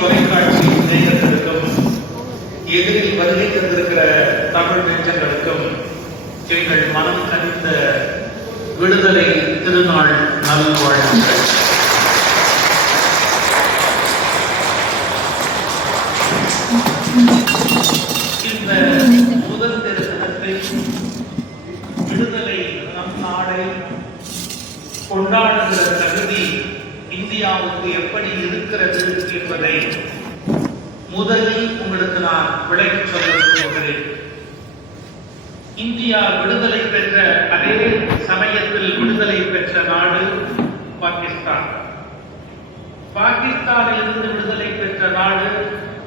தொலைக்காட்சி நேயர்களுக்கும் எதிரில் வருகை தந்திருக்கிற தமிழ் நெஞ்சங்களுக்கும் எங்கள் மனம் கனிந்த விடுதலை திருநாள் நல்வாழ்த்துக்கள். இந்த முதல் தினத்தை விடுதலை நம் நாடை கொண்டாடுகிற தகுதி இந்தியாவுக்கு எப்படி இருக்கிறது என்பதை முதலில் உங்களுக்கு நான் விளக்கி சொல்ல விரும்புகிறேன். இந்தியா விடுதலை பெற்ற அதே சமயத்தில் விடுதலை பெற்ற நாடு பாகிஸ்தான். பாகிஸ்தானிலிருந்து விடுதலை பெற்ற நாடு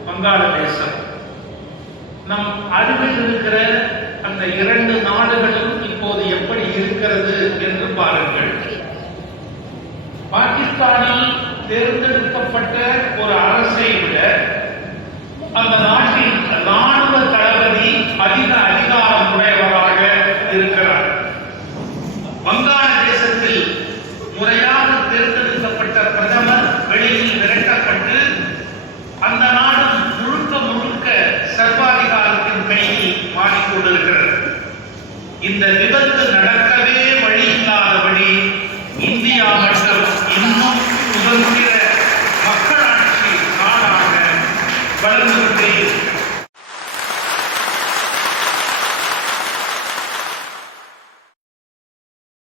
வங்காளதேசம். நம் அருகில் இருக்கிற அந்த இரண்டு நாடுகளும் இப்போது எப்படி இருக்கிறது என்று பாருங்கள். பாகிஸ்தானில் தேர்ந்தெடுக்கப்பட்ட ஒரு அரசை விட அந்த நாட்டின் ராணுவ தளபதி அதிக அதிகாரம் உடையவராக இருக்கிறார். வங்காளதேசத்தில் முறையாக தேர்ந்தெடுக்கப்பட்ட பிரதமர் வெளியில் விரட்டப்பட்டு அந்த நாடு முழுக்க முழுக்க சர்வாதிகாரத்தின் கையில் மாறிக்கொண்டிருக்கிறது. இந்த விபத்து நடக்கவே வழி இல்லாதபடி இந்தியா மற்றும் இன்னும் சுதந்திர மக்களாட்சி நாடாக வளர்ந்து